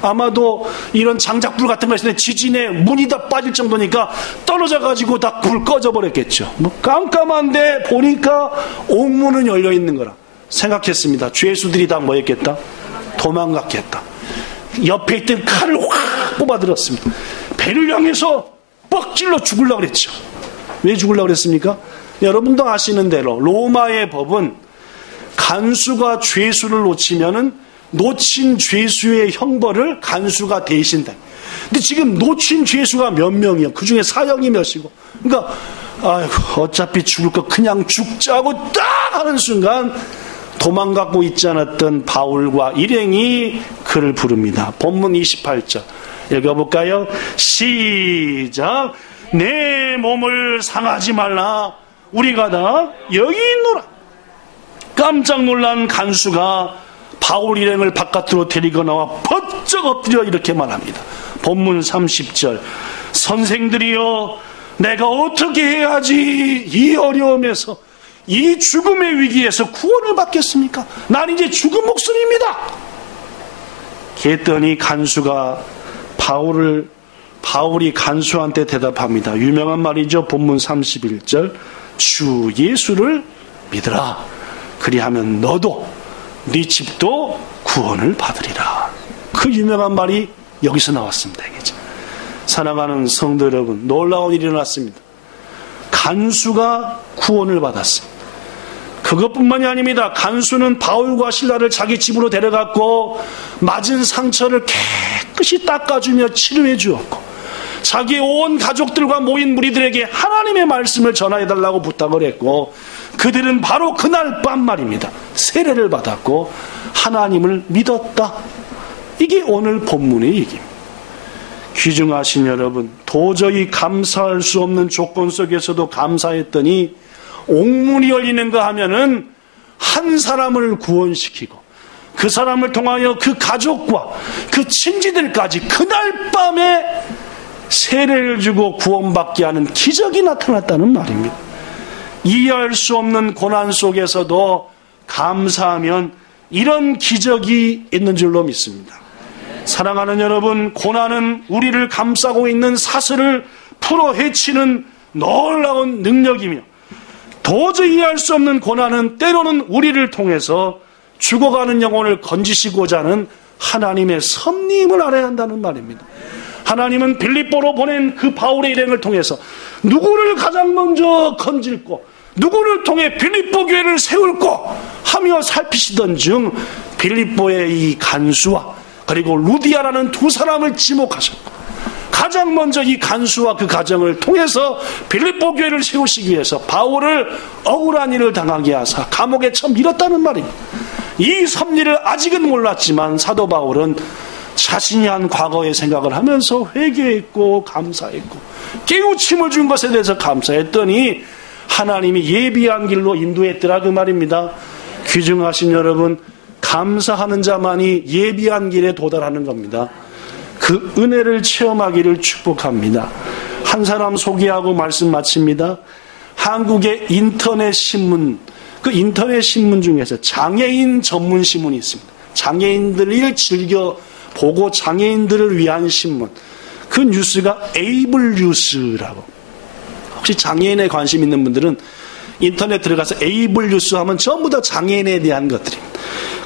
아마도 이런 장작불 같은 거 있을 때 지진에 문이 다 빠질 정도니까 떨어져가지고 다 불 꺼져버렸겠죠. 깜깜한데 보니까 옥문은 열려 있는 거라 생각했습니다. 죄수들이 다 뭐 했겠다? 도망갔겠다. 옆에 있던 칼을 확 뽑아들었습니다. 배를 향해서 뻑 찔러 죽으려고 그랬죠. 왜 죽으려고 그랬습니까? 여러분도 아시는 대로 로마의 법은 간수가 죄수를 놓치면은 놓친 죄수의 형벌을 간수가 대신다. 근데 지금 놓친 죄수가 몇 명이요? 그 중에 사형이 몇이고. 그러니까 아이고, 어차피 죽을 거 그냥 죽자고 딱 하는 순간 도망가고 있지 않았던 바울과 일행이 그를 부릅니다. 본문 28절 읽어볼까요? 시작. 내 몸을 상하지 말라. 우리가 다 여기 있노라. 깜짝 놀란 간수가 바울 일행을 바깥으로 데리고 나와 번쩍 엎드려 이렇게 말합니다. 본문 30절 선생들이여, 내가 어떻게 해야지 이 어려움에서, 이 죽음의 위기에서 구원을 받겠습니까? 난 이제 죽은 목숨입니다. 그랬더니 간수가 바울을 바울이 간수한테 대답합니다. 유명한 말이죠. 본문 31절. 주 예수를 믿으라. 그리하면 너도 네 집도 구원을 받으리라. 그 유명한 말이 여기서 나왔습니다. 사랑하는 성도 여러분, 놀라운 일이 일어났습니다. 간수가 구원을 받았습니다. 그것뿐만이 아닙니다. 간수는 바울과 실라를 자기 집으로 데려갔고 맞은 상처를 깨끗이 닦아주며 치료해 주었고 자기의 온 가족들과 모인 무리들에게 하나님의 말씀을 전해달라고 부탁을 했고 그들은 바로 그날 밤 말입니다. 세례를 받았고 하나님을 믿었다. 이게 오늘 본문의 얘기입니다. 귀중하신 여러분, 도저히 감사할 수 없는 조건 속에서도 감사했더니 옥문이 열리는가 하면은 한 사람을 구원시키고 그 사람을 통하여 그 가족과 그 친지들까지 그날 밤에 세례를 주고 구원받게 하는 기적이 나타났다는 말입니다. 이해할 수 없는 고난 속에서도 감사하면 이런 기적이 있는 줄로 믿습니다. 사랑하는 여러분, 고난은 우리를 감싸고 있는 사슬을 풀어 헤치는 놀라운 능력이며 도저히 이해할 수 없는 고난은 때로는 우리를 통해서 죽어가는 영혼을 건지시고자 하는 하나님의 섭리임을 알아야 한다는 말입니다. 하나님은 빌립보로 보낸 그 바울의 일행을 통해서 누구를 가장 먼저 건질고 누구를 통해 빌립보 교회를 세울고 하며 살피시던 중 빌립보의 이 간수와 그리고 루디아라는 두 사람을 지목하셨고 가장 먼저 이 간수와 그 가정을 통해서 빌립보 교회를 세우시기 위해서 바울을 억울한 일을 당하게 하사 감옥에 처음 밀었다는 말입니다. 이 섭리를 아직은 몰랐지만 사도 바울은 자신이 한 과거의 생각을 하면서 회개했고 감사했고 깨우침을 준 것에 대해서 감사했더니 하나님이 예비한 길로 인도했더라 그 말입니다. 귀중하신 여러분, 감사하는 자만이 예비한 길에 도달하는 겁니다. 그 은혜를 체험하기를 축복합니다. 한 사람 소개하고 말씀 마칩니다. 한국의 인터넷 신문, 그 인터넷 신문 중에서 장애인 전문 신문이 있습니다. 장애인들을 즐겨 보고 장애인들을 위한 신문. 그 뉴스가 에이블 뉴스라고. 혹시 장애인에 관심 있는 분들은 인터넷 들어가서 에이블 뉴스 하면 전부 다 장애인에 대한 것들입니다.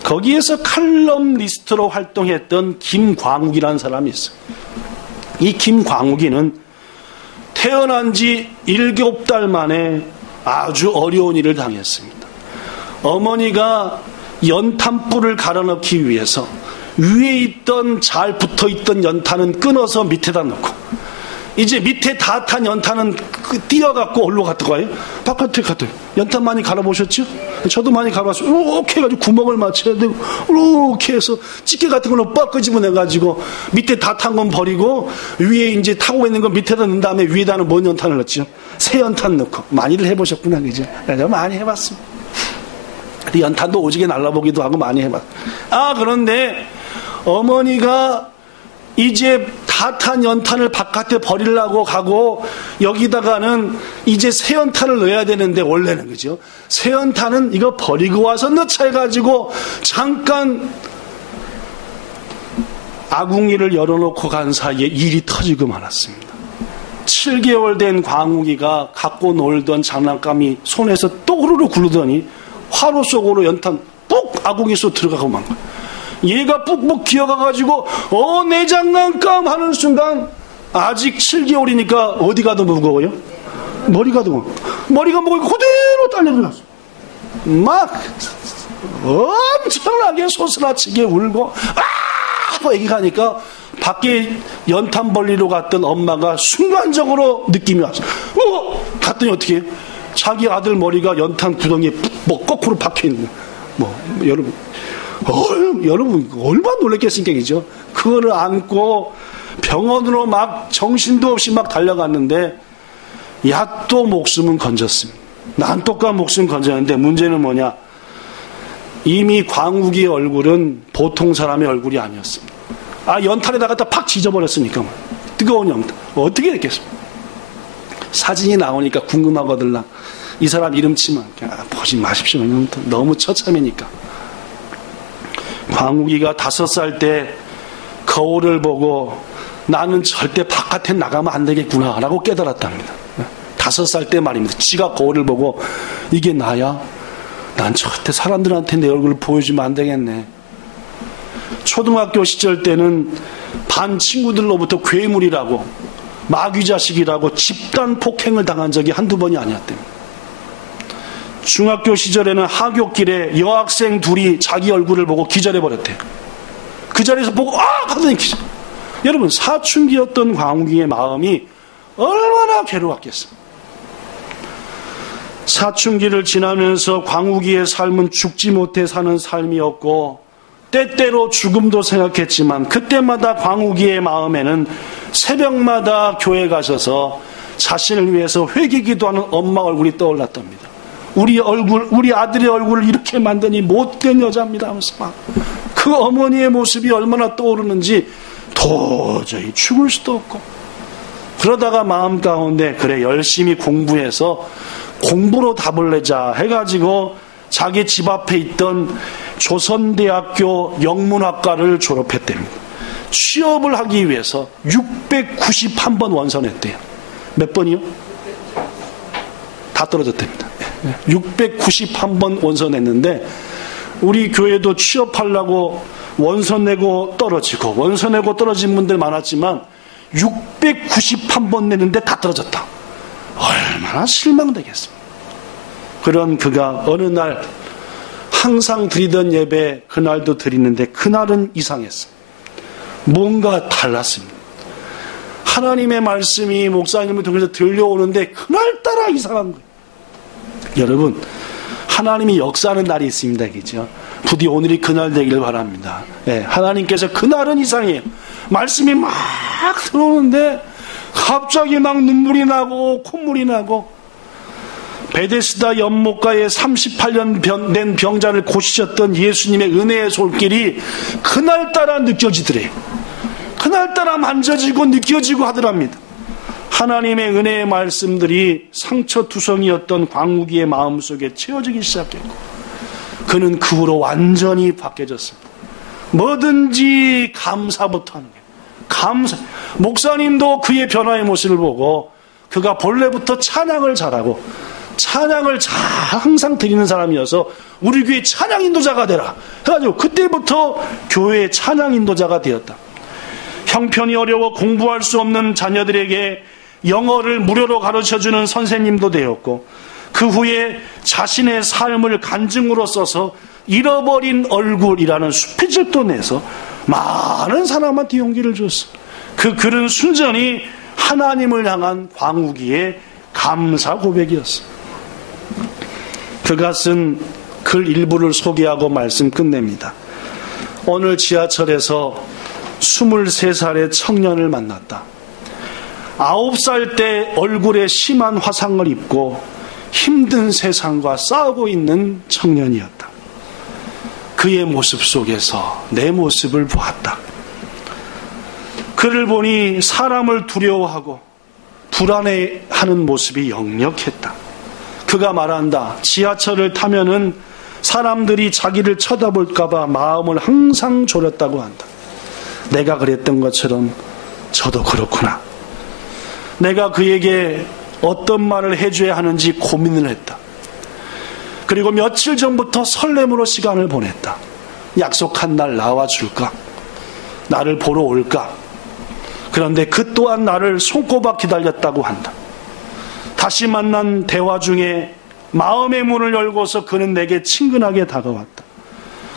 거기에서 칼럼니스트로 활동했던 김광욱이라는 사람이 있어요. 이 김광욱이는 태어난 지 7달 만에 아주 어려운 일을 당했습니다. 어머니가 연탄불을 갈아넣기 위해서 위에 있던 잘 붙어있던 연탄은 끊어서 밑에다 넣고 이제 밑에 다 탄 연탄은 띄어갖고 어디로 갔다가요? 바깥에 갔더니 연탄 많이 갈아보셨죠? 저도 많이 갈아봤어요. 이렇게 해가지고 구멍을 맞춰야 되고 이렇게 해서 찌개 같은 걸로 빡 끄집어내가지고 밑에 다 탄 건 버리고 위에 이제 타고 있는 건 밑에다 넣은 다음에 위에다는 뭔 연탄을 넣었죠? 새 연탄 넣고. 많이들 해보셨구나, 그죠? 내가 많이 해봤습니다. 연탄도 오지게 날라보기도 하고 많이 해봤어요. 그런데 어머니가 이제 다 탄 연탄을 바깥에 버리려고 가고 여기다가는 이제 새 연탄을 넣어야 되는데 원래는 그죠? 새 연탄은 이거 버리고 와서 넣자 해가지고 잠깐 아궁이를 열어놓고 간 사이에 일이 터지고 말았습니다. 7개월 된 광욱이가 갖고 놀던 장난감이 손에서 또 후루룩 굴르더니 화로 속으로 연탄 ปุ๊ 아궁이 속 들어가고 만 거예요. 얘가 뿍뿍 기어가가지고 내 장난감 하는 순간 아직 7개월이니까 어디가 더 무거워요? 머리가 더 무거워요. 머리가 무거우니까 그대로 딸려들었어. 막 엄청나게 소스라치게 울고 하고 얘기하니까 밖에 연탄 벌리러 갔던 엄마가 순간적으로 느낌이 왔어. 갔더니 어떻게 해요? 자기 아들 머리가 연탄 구덩이에 거꾸로 박혀있는 거예요. 여러분 얼마나 놀랬겠습니까, 그죠? 그거를 안고 병원으로 막 정신도 없이 막 달려갔는데 야또 목숨은 건졌습니다. 난또까 목숨 건졌는데 문제는 뭐냐? 이미 광욱이의 얼굴은 보통 사람의 얼굴이 아니었습니다. 연탄에다 갖다 팍 지져버렸으니까 뜨거운 연탄. 어떻게 됐겠습니까? 사진이 나오니까 궁금하거든요. 이 사람 이름 치면 보지 마십시오. 너무 처참이니까. 광욱이가 5살 때 거울을 보고 나는 절대 바깥에 나가면 안 되겠구나 라고 깨달았답니다. 5살 때 말입니다. 지가 거울을 보고 이게 나야? 난 절대 사람들한테 내 얼굴을 보여주면 안 되겠네. 초등학교 시절 때는 반 친구들로부터 괴물이라고 마귀 자식이라고 집단 폭행을 당한 적이 한두 번이 아니었답니다. 중학교 시절에는 하굣길에 여학생 둘이 자기 얼굴을 보고 기절해버렸대요. 그 자리에서 보고 하더니 기절. 여러분, 사춘기였던 광욱이의 마음이 얼마나 괴로웠겠습니까? 사춘기를 지나면서 광욱이의 삶은 죽지 못해 사는 삶이었고 때때로 죽음도 생각했지만 그때마다 광욱이의 마음에는 새벽마다 교회 가셔서 자신을 위해서 회개기도하는 엄마 얼굴이 떠올랐답니다. 우리 아들의 얼굴을 이렇게 만드니 못된 여자입니다 하면서 막 그 어머니의 모습이 얼마나 떠오르는지 도저히 죽을 수도 없고, 그러다가 마음 가운데 그래 열심히 공부해서 공부로 답을 내자 해가지고 자기 집 앞에 있던 조선대학교 영문학과를 졸업했답니다. 취업을 하기 위해서 691번 원서냈대요. 몇 번이요? 다 떨어졌답니다. 691번 원서 냈는데 우리 교회도 취업하려고 원서 내고 떨어지고 원서 내고 떨어진 분들 많았지만 691번 내는데 다 떨어졌다. 얼마나 실망되겠습니까? 그런 그가 어느 날 항상 드리던 예배 그날도 드리는데 그날은 이상했어요. 뭔가 달랐습니다. 하나님의 말씀이 목사님을 통해서 들려오는데 그날따라 이상한 거예요. 여러분, 하나님이 역사하는 날이 있습니다. 그죠? 부디 오늘이 그날 되기를 바랍니다. 네, 하나님께서 그날은 이상해요. 말씀이 막 들어오는데 갑자기 막 눈물이 나고 콧물이 나고, 베데스다 연못가에 38년 된 병자를 고치셨던 예수님의 은혜의 손길이 그날따라 느껴지더래요. 그날따라 만져지고 느껴지고 하더랍니다. 하나님의 은혜의 말씀들이 상처투성이었던 광욱이의 마음속에 채워지기 시작했고 그는 그 후로 완전히 바뀌어졌습니다. 뭐든지 감사부터 하는 거예요. 감사. 목사님도 그의 변화의 모습을 보고 그가 본래부터 찬양을 잘하고 찬양을 항상 드리는 사람이어서 우리 교회 찬양 인도자가 되라 해가지고 그때부터 교회의 찬양 인도자가 되었다. 형편이 어려워 공부할 수 없는 자녀들에게 영어를 무료로 가르쳐주는 선생님도 되었고, 그 후에 자신의 삶을 간증으로 써서 잃어버린 얼굴이라는 수필집도 내서 많은 사람한테 용기를 줬어. 그 글은 순전히 하나님을 향한 광욱이의 감사 고백이었어. 그가 쓴 글 일부를 소개하고 말씀 끝냅니다. 오늘 지하철에서 23살의 청년을 만났다. 9살 때 얼굴에 심한 화상을 입고 힘든 세상과 싸우고 있는 청년이었다. 그의 모습 속에서 내 모습을 보았다. 그를 보니 사람을 두려워하고 불안해하는 모습이 역력했다. 그가 말한다. 지하철을 타면은 사람들이 자기를 쳐다볼까봐 마음을 항상 졸였다고 한다. 내가 그랬던 것처럼 저도 그렇구나. 내가 그에게 어떤 말을 해줘야 하는지 고민을 했다. 그리고 며칠 전부터 설렘으로 시간을 보냈다. 약속한 날 나와줄까? 나를 보러 올까? 그런데 그 또한 나를 손꼽아 기다렸다고 한다. 다시 만난 대화 중에 마음의 문을 열고서 그는 내게 친근하게 다가왔다.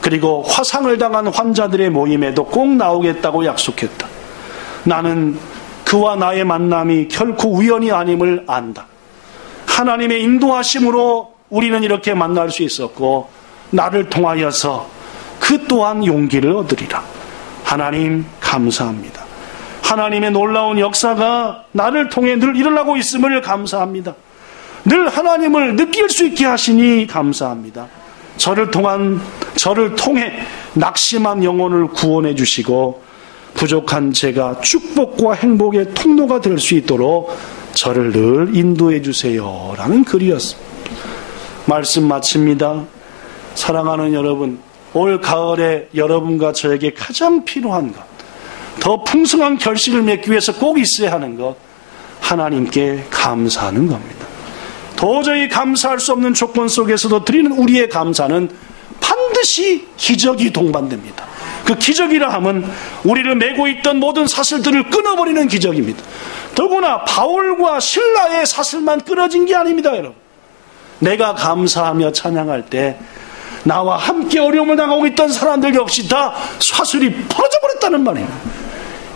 그리고 화상을 당한 환자들의 모임에도 꼭 나오겠다고 약속했다. 나는 그와 나의 만남이 결코 우연이 아님을 안다. 하나님의 인도하심으로 우리는 이렇게 만날 수 있었고 나를 통하여서 그 또한 용기를 얻으리라. 하나님 감사합니다. 하나님의 놀라운 역사가 나를 통해 늘 일어나고 있음을 감사합니다. 늘 하나님을 느낄 수 있게 하시니 감사합니다. 저를 통해 낙심한 영혼을 구원해 주시고 부족한 제가 축복과 행복의 통로가 될 수 있도록 저를 늘 인도해 주세요 라는 글이었습니다. 말씀 마칩니다. 사랑하는 여러분, 올 가을에 여러분과 저에게 가장 필요한 것, 더 풍성한 결실을 맺기 위해서 꼭 있어야 하는 것, 하나님께 감사하는 겁니다. 도저히 감사할 수 없는 조건 속에서도 드리는 우리의 감사는 반드시 기적이 동반됩니다. 그 기적이라 하면 우리를 메고 있던 모든 사슬들을 끊어버리는 기적입니다. 더구나 바울과 실라의 사슬만 끊어진 게 아닙니다, 여러분. 내가 감사하며 찬양할 때 나와 함께 어려움을 당하고 있던 사람들 역시 다 사슬이 풀어져 버렸다는 말이에요.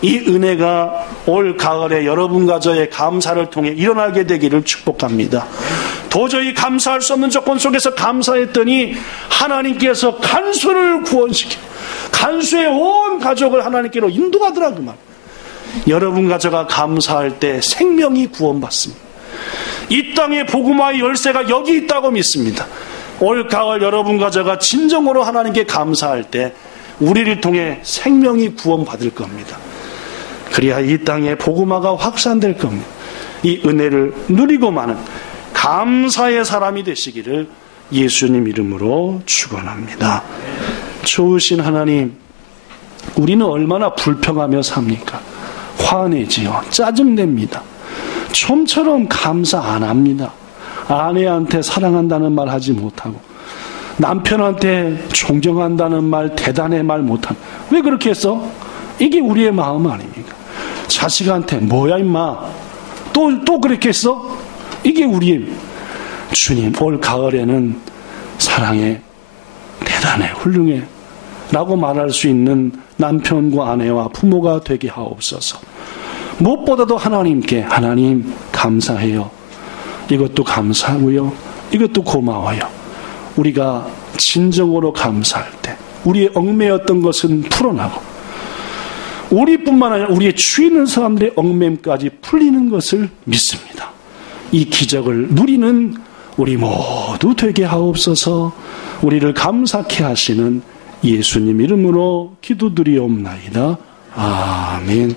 이 은혜가 올 가을에 여러분과 저의 감사를 통해 일어나게 되기를 축복합니다. 도저히 감사할 수 없는 조건 속에서 감사했더니 하나님께서 간수를 구원시켜 간수의 온 가족을 하나님께로 인도하더라 그 말. 여러분과 저가 감사할 때 생명이 구원받습니다. 이 땅의 복음화의 열쇠가 여기 있다고 믿습니다. 올 가을 여러분과 저가 진정으로 하나님께 감사할 때 우리를 통해 생명이 구원받을 겁니다. 그래야 이 땅에 복음화가 확산될 겁니다. 이 은혜를 누리고 마는 감사의 사람이 되시기를 예수님 이름으로 축원합니다. 좋으신 하나님, 우리는 얼마나 불평하며 삽니까? 화내지요. 짜증냅니다. 좀처럼 감사 안 합니다. 아내한테 사랑한다는 말 하지 못하고 남편한테 존경한다는 말, 대단해 말 못하고. 왜 그렇게 했어? 이게 우리의 마음 아닙니까? 자식한테 뭐야 임마 또 그렇게 했어? 이게 우리의. 주님, 올 가을에는 사랑해, 대단해, 훌륭해 라고 말할 수 있는 남편과 아내와 부모가 되게 하옵소서. 무엇보다도 하나님께, 하나님 감사해요, 이것도 감사하고요, 이것도 고마워요. 우리가 진정으로 감사할 때 우리의 얽매였던 것은 풀어나고 우리뿐만 아니라 우리의 주위 있는 사람들의 얽매임까지 풀리는 것을 믿습니다. 이 기적을 누리는 우리 모두 되게 하옵소서. 우리를 감사케 하시는 예수님 이름으로 기도드리옵나이다. 아멘.